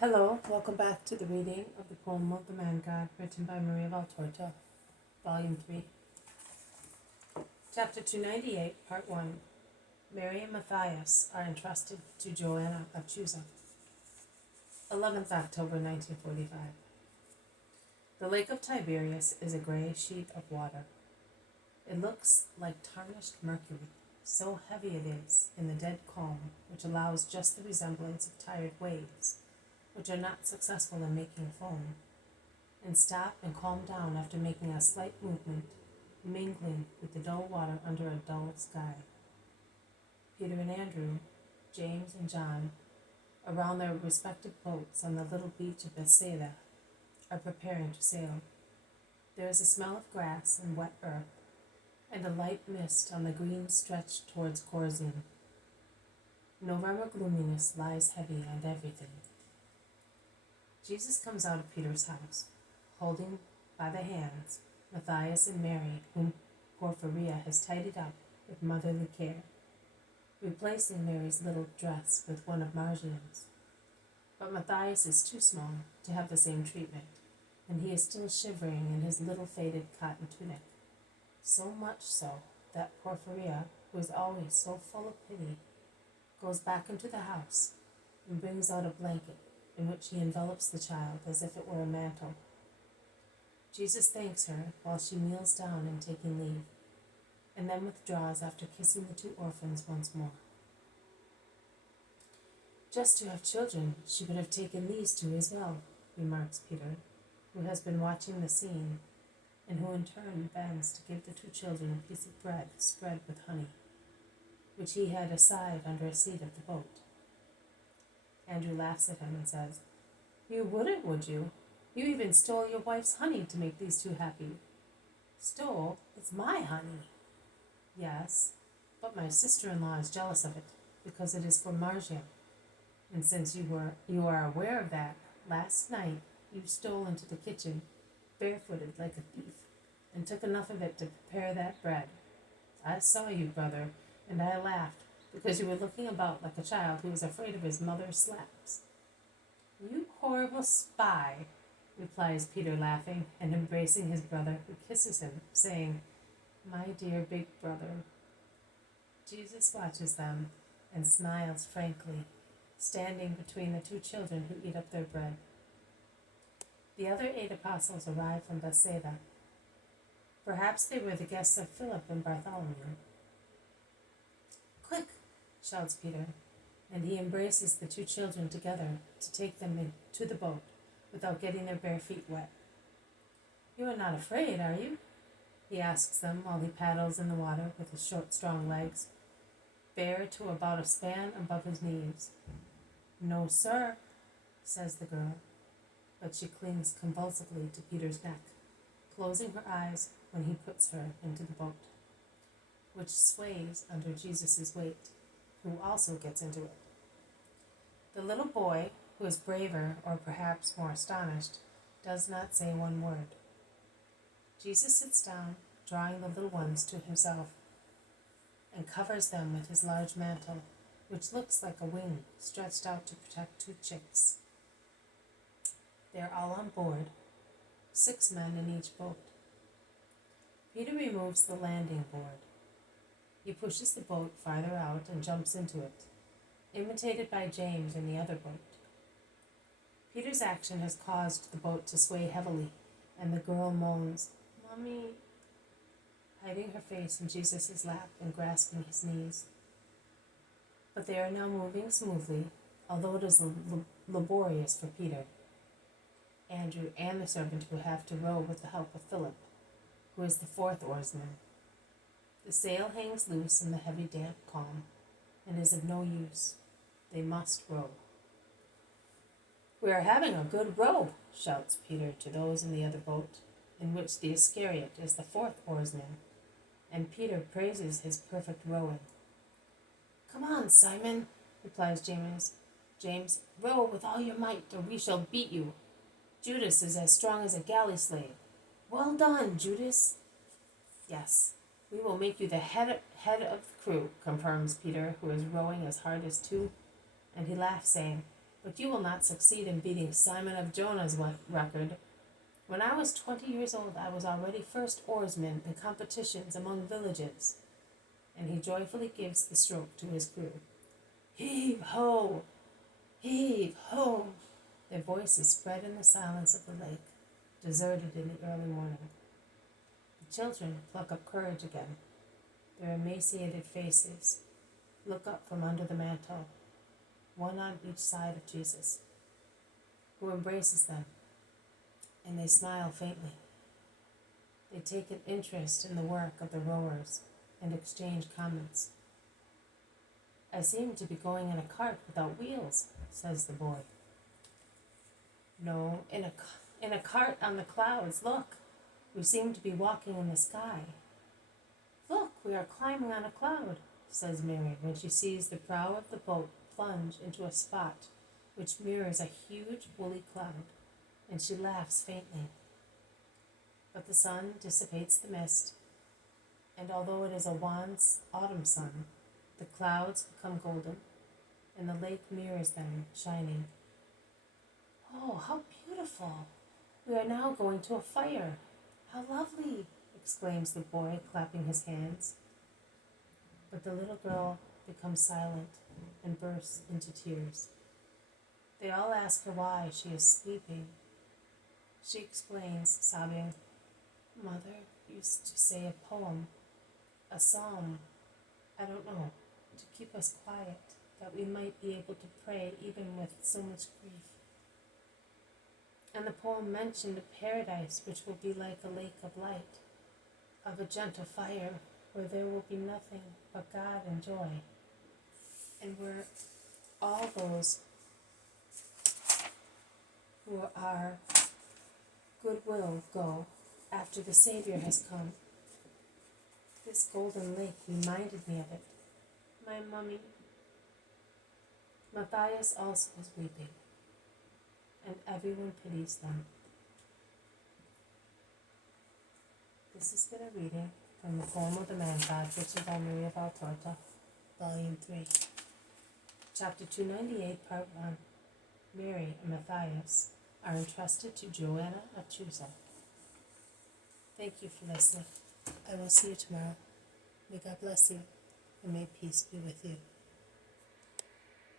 Hello, welcome back to the reading of the poem of the Man God, written by Maria Valtorta, Volume 3. Chapter 298, Part 1. Mary and Matthias are entrusted to Johanna of Chuza. 11th October 1945. The Lake of Tiberias is a gray sheet of water. It looks like tarnished mercury, so heavy it is in the dead calm, which allows just the resemblance of tired waves, which are not successful in making foam, and stop and calm down after making a slight movement, mingling with the dull water under a dull sky. Peter and Andrew, James and John, around their respective boats on the little beach of Bethsaida, are preparing to sail. There is a smell of grass and wet earth, and a light mist on the green stretch towards Chorazin. November gloominess lies heavy on everything. Jesus comes out of Peter's house, holding by the hands Matthias and Mary, whom Porphyria has tidied up with motherly care, replacing Mary's little dress with one of Margian's. But Matthias is too small to have the same treatment, and he is still shivering in his little faded cotton tunic, so much so that Porphyria, who is always so full of pity, goes back into the house and brings out a blanket in which he envelops the child as if it were a mantle. Jesus thanks her while she kneels down in taking leave, and then withdraws after kissing the two orphans once more. Just to have children, she would have taken these two as well, remarks Peter, who has been watching the scene, and who in turn bends to give the two children a piece of bread spread with honey, which he had aside under a seat of the boat. Andrew laughs at him and says, "You wouldn't, would you? You even stole your wife's honey to make these two happy." "Stole? It's my honey." "Yes, but my sister-in-law is jealous of it, because it is for Margia. And since you are aware of that, last night you stole into the kitchen, barefooted like a thief, and took enough of it to prepare that bread. I saw you, brother, and I laughed, because you were looking about like a child who is afraid of his mother's slaps." "You horrible spy," replies Peter, laughing and embracing his brother, who kisses him, saying, "My dear big brother." Jesus watches them and smiles frankly, standing between the two children who eat up their bread. The other 8 apostles arrive from Bethsaida. Perhaps they were the guests of Philip and Bartholomew. "Quick!" shouts Peter, and he embraces the two children together to take them into the boat without getting their bare feet wet. "You are not afraid, are you?" he asks them while he paddles in the water with his short, strong legs, bare to about a span above his knees. "No, sir," says the girl, but she clings convulsively to Peter's neck, closing her eyes when he puts her into the boat, which sways under Jesus' weight, who also gets into it. The little boy, who is braver or perhaps more astonished, does not say one word. Jesus sits down, drawing the little ones to himself, and covers them with his large mantle, which looks like a wing stretched out to protect 2 chicks. They are all on board, 6 men in each boat. Peter removes the landing board. He pushes the boat farther out and jumps into it, imitated by James in the other boat. Peter's action has caused the boat to sway heavily, and the girl moans, "Mommy," hiding her face in Jesus' lap and grasping his knees. But they are now moving smoothly, although it is laborious for Peter, Andrew, and the servant who have to row with the help of Philip, who is the 4th oarsman. The sail hangs loose in the heavy damp calm, and is of no use. They must row. "We are having a good row," shouts Peter to those in the other boat, in which the Iscariot is the 4th oarsman, and Peter praises his perfect rowing. "Come on, Simon," replies James. "James, row with all your might, or we shall beat you. Judas is as strong as a galley slave." "Well done, Judas." "Yes, we will make you the head of the crew," confirms Peter, who is rowing as hard as 2, and he laughs, saying, but you will not succeed in beating Simon of Jonah's record. When I was 20 years old, I was already first oarsman in competitions among villages. And he joyfully gives the stroke to his crew. Heave ho! Heave ho! Their voices spread in the silence of the lake, deserted in the early morning. The children pluck up courage again. Their emaciated faces look up from under the mantle, one on each side of Jesus, who embraces them, and they smile faintly. They take an interest in the work of the rowers and exchange comments. I seem to be going in a cart without wheels, says the boy. No, in a cart on the clouds, look. We seem to be walking in the sky. Look, we are climbing on a cloud, says Mary when she sees the prow of the boat plunge into a spot which mirrors a huge woolly cloud, and she laughs faintly. But the sun dissipates the mist, and although it is a wan autumn sun, the clouds become golden, and the lake mirrors them, shining. Oh, how beautiful! We are now going to a fire. How lovely! Exclaims the boy, clapping his hands. But the little girl becomes silent and bursts into tears. They all ask her why she is weeping. She explains, sobbing, Mother used to say a poem, a psalm, I don't know, to keep us quiet, that we might be able to pray even with so much grief. And the poem mentioned a paradise which will be like a lake of light, of a gentle fire, where there will be nothing but God and joy, and where all those who are goodwill go after the Savior has come. This golden lake reminded me of it. My mummy. Matthias also is weeping, and everyone pities them. This has been a reading from The Poem of the Man-God, written by Maria Valtorta, Volume 3. Chapter 298, Part 1. Mary and Matthias are entrusted to Johanna of Chuza. Thank you for listening. I will see you tomorrow. May God bless you, and may peace be with you.